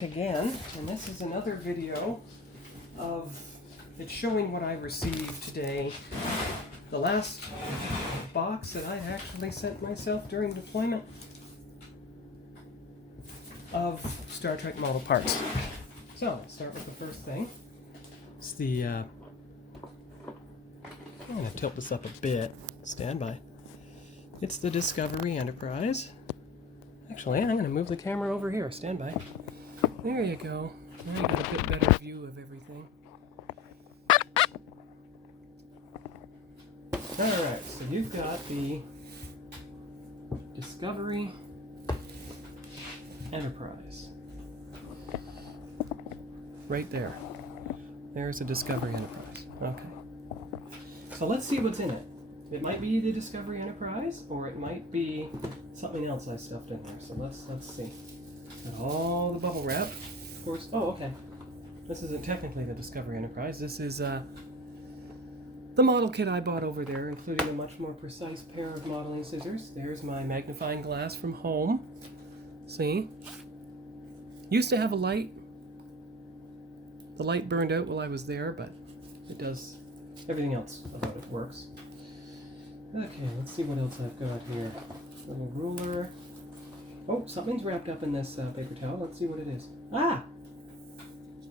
Again, and this is another video of it showing what I received today. The last box that I actually sent myself during deployment of Star Trek model parts. So let's start with the first thing. It's the I'm going to tilt this up a bit. Stand by. It's the Discovery Enterprise. Actually, I'm going to move the camera over here. Stand by. There you go. Now you got a bit better view of everything. Alright, so you've got the Discovery Enterprise. Right there. There's a Discovery Enterprise. Okay. So let's see what's in it. It might be the Discovery Enterprise, or it might be something else I stuffed in there. So let's see. Got all the bubble wrap, of course. Oh, okay. This isn't technically the Discovery Enterprise. This is the model kit I bought over there, including a much more precise pair of modeling scissors. There's my magnifying glass from home. See? Used to have a light. The light burned out while I was there, but it does. Everything else about it works. Okay, let's see what else I've got here. Little ruler. Oh, something's wrapped up in this paper towel. Let's see what it is. Ah!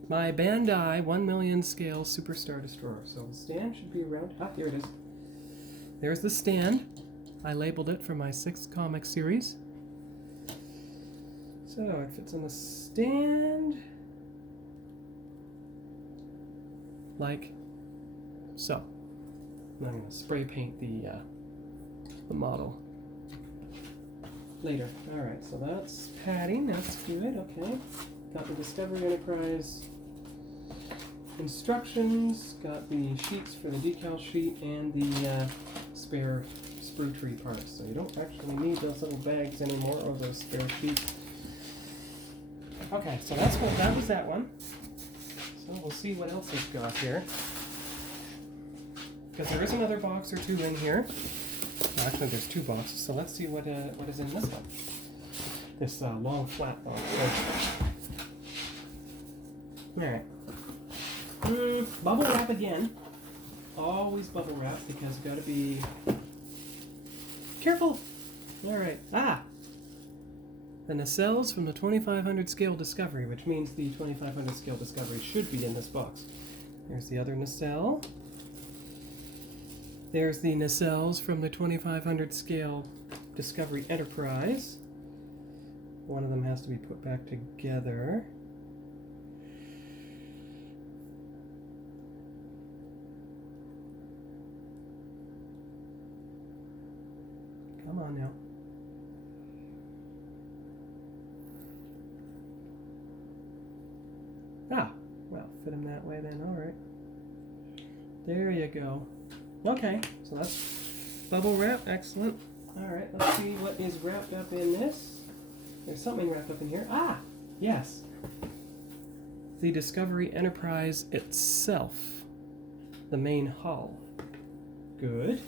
My Bandai 1 million scale Super Star Destroyer. So the stand should be around. Ah, here it is. There's the stand. I labeled it for my 6th comic series. So it fits on the stand. Like so. And I'm going to spray paint the model later. Alright, so that's padding. That's good. Okay. Got the Discovery Enterprise instructions. Got the sheets for the decal sheet and the spare sprue tree parts. So you don't actually need those little bags anymore, or those spare sheets. Okay, so that was that one. So we'll see what else we've got here. Because there is another box or two in here. Well, actually, there's 2 boxes, so let's see what is in this one. This long flat box. Alright. Bubble wrap again. Always bubble wrap, because you've got to be careful. Alright. Ah! The nacelles from the 2500 scale Discovery, which means the 2500 scale Discovery should be in this box. There's the other nacelle. There's the nacelles from the 2500 scale Discovery Enterprise. One of them has to be put back together. Come on now. Ah, well, fit them that way then, alright. There you go. Okay, so that's bubble wrap, excellent. Alright, let's see what is wrapped up in this. There's something wrapped up in here. Ah, yes. The Discovery Enterprise itself. The main hull. Good.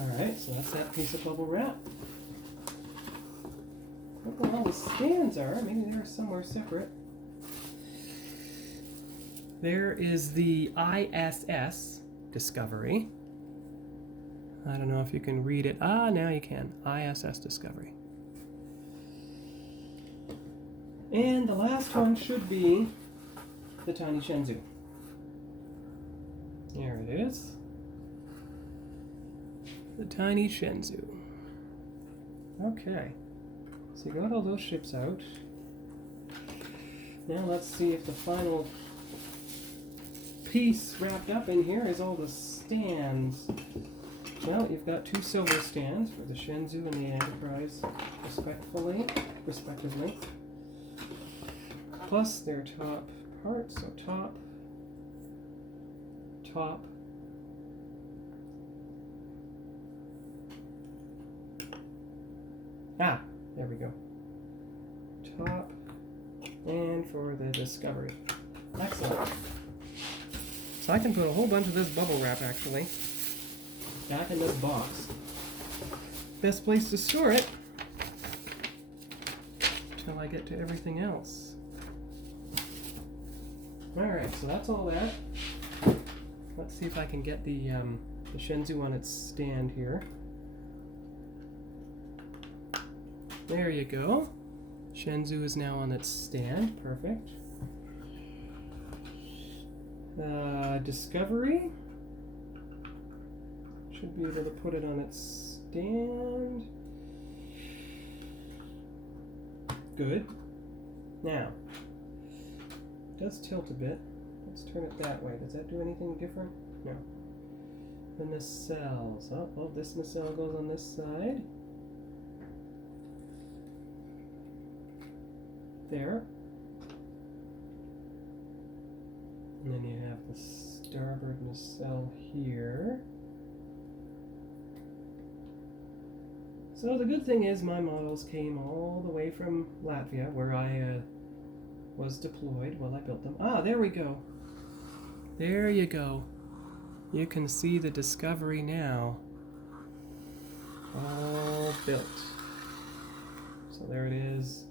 Alright, so that's that piece of bubble wrap. I don't know where all the stands are. Maybe they're somewhere separate. There is the ISS Discovery. I don't know if you can read it. Ah, now you can. ISS Discovery. And the last one should be the tiny Shenzhou. There it is. The tiny Shenzhou. Okay. So you got all those ships out. Now let's see if the final piece wrapped up in here is all the stands. Well, you've got 2 silver stands for the Shenzhou and the Enterprise, respectively. Plus their top parts, so top. Ah, there we go. Top, and for the Discovery. Excellent. So I can put a whole bunch of this bubble wrap, actually, back in this box. Best place to store it until I get to everything else. Alright, so that's all that. Let's see if I can get the Shenzhou on its stand here. There you go. Shenzhou is now on its stand. Perfect. Discovery. Should be able to put it on its stand. Good. Now, it does tilt a bit. Let's turn it that way. Does that do anything different? No. The nacelles. Oh, this nacelle goes on this side. There. And then you have the starboard nacelle here. So the good thing is my models came all the way from Latvia, where I was deployed while I built them. Ah, there we go. There you go. You can see the Discovery now. All built. So there it is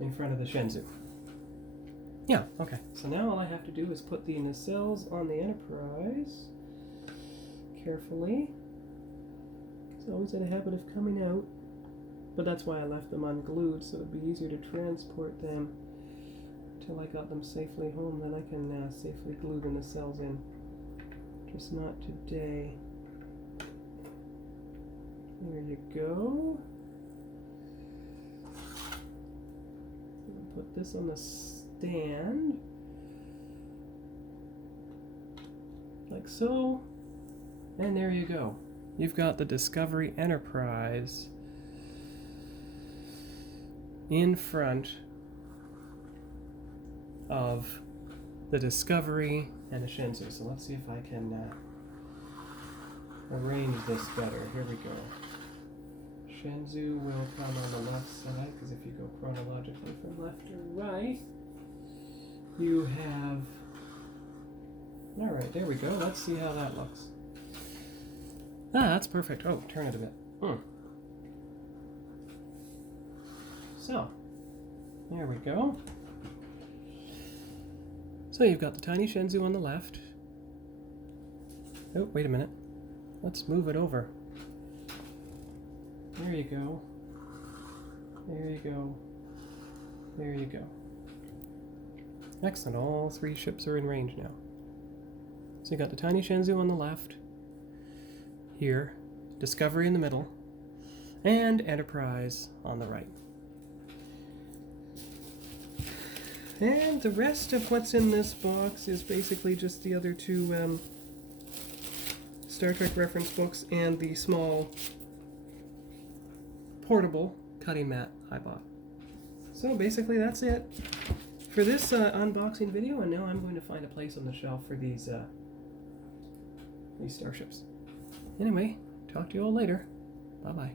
in front of the Shenzhou. Yeah, okay. So now all I have to do is put the nacelles on the Enterprise carefully. It's always in a habit of coming out, but that's why I left them unglued, so it'd be easier to transport them till I got them safely home. Then I can safely glue the nacelles in. Just not today. There you go. Put this on the stand, like so, and there you go. You've got the Discovery Enterprise in front of the Discovery and the Shenzhou. So let's see if I can arrange this better. Here we go. Shenzhou will come on the left side, because if you go chronologically from left to right, you have... Alright, there we go. Let's see how that looks. Ah, that's perfect. Oh, turn it a bit. So, there we go. So you've got the tiny Shenzhou on the left. Oh, wait a minute. Let's move it over. There you go. There you go. There you go. Excellent. All three ships are in range now. So you got the tiny Shenzhou on the left. Here. Discovery in the middle. And Enterprise on the right. And the rest of what's in this box is basically just the other two Star Trek reference books and the small portable cutting mat I bought. So basically that's it for this unboxing video, and now I'm going to find a place on the shelf for these starships. Anyway, talk to you all later. Bye-bye.